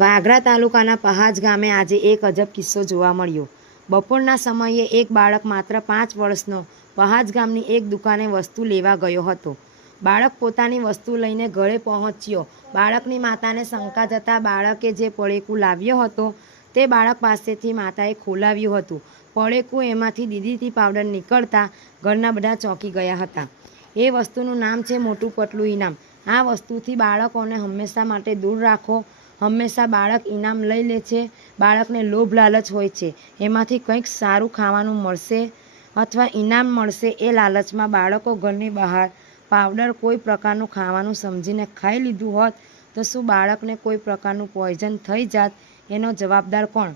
વાગરા તાલુકાના પહાજ ગામે આજે એક અજબ કિસ્સો જોવા મળ્યો. બપોરના સમયે એક બાળક માત્ર પાંચ વર્ષનો પહાજ ગામની એક દુકાને વસ્તુ લેવા ગયો હતો. બાળક પોતાની વસ્તુ લઈને ઘરે પહોંચ્યો. બાળકની માતાને શંકા જતાં બાળકે જે પળેકું લાવ્યો હતો તે બાળક પાસેથી માતાએ ખોલાવ્યું હતું. પળેકું એમાંથી દીદીથી પાવડર નીકળતા ઘરના બધા ચોંકી ગયા હતા. એ વસ્તુનું નામ છે મોટું પતલું ઇનામ. આ વસ્તુથી બાળકોને હંમેશા માટે દૂર રાખો હંમેશા બાળક ઇનામ લઈ લે છે. બાળકને લોભ લાલચ હોય છે. એમાંથી કંઈક સારું ખાવાનું મળશે અથવા ઇનામ મળશે એ લાલચમાં બાળકો ઘરની બહાર પાવડર કોઈ પ્રકારનું ખાવાનું સમજીને ખાઈ લીધું હોત તો શું બાળકને કોઈ પ્રકારનું પોઈઝન થઈ જાત? એનો જવાબદાર કોણ?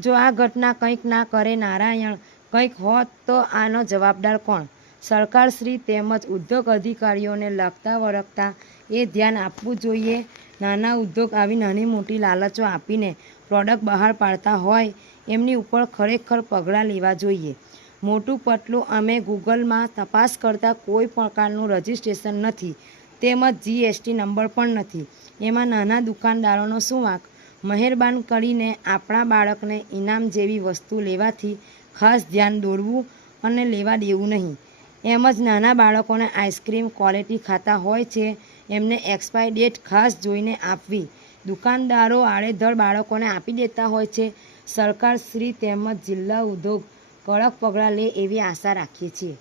જો આ ઘટના કંઈક ના કરે નારાયણ કંઈક હોત તો આનો જવાબદાર કોણ? સરકારશ્રી તેમજ ઉદ્યોગ અધિકારીઓને લગતા વળગતા એ ધ્યાન આપવું જોઈએ. નાના ઉદ્યોગ આવી નાની મોટી લાલચો આપીને પ્રોડક્ટ બહાર પાડતા હોય એમની ઉપર ખરેખર પગલાં લેવા જોઈએ. મોટું પટલું અમે ગૂગલમાં તપાસ કરતાં કોઈ પ્રકારનું રજિસ્ટ્રેશન નથી. તેમજ જીએસટી નંબર પણ નથી. એમાં નાના દુકાનદારોનો શું વાંક? મહેરબાન કરીને આપણા બાળકને ઇનામ જેવી વસ્તુ લેવાથી ખાસ ધ્યાન દોરવું અને લેવા દેવું નહીં. એમ જ નાના બાળકોને આઈસ્ક્રીમ ક્વોલિટી ખાતા હોય છે. એમને એક્સપાયરી ડેટ ખાસ જોઈને આપવી. દુકાનદારો આડેધડ બાળકોને આપી દેતા હોય છે. સરકાર શ્રી તેમજ જિલ્લા ઉદ્યોગ કડક પગલાં લે એવી આશા રાખીએ છીએ.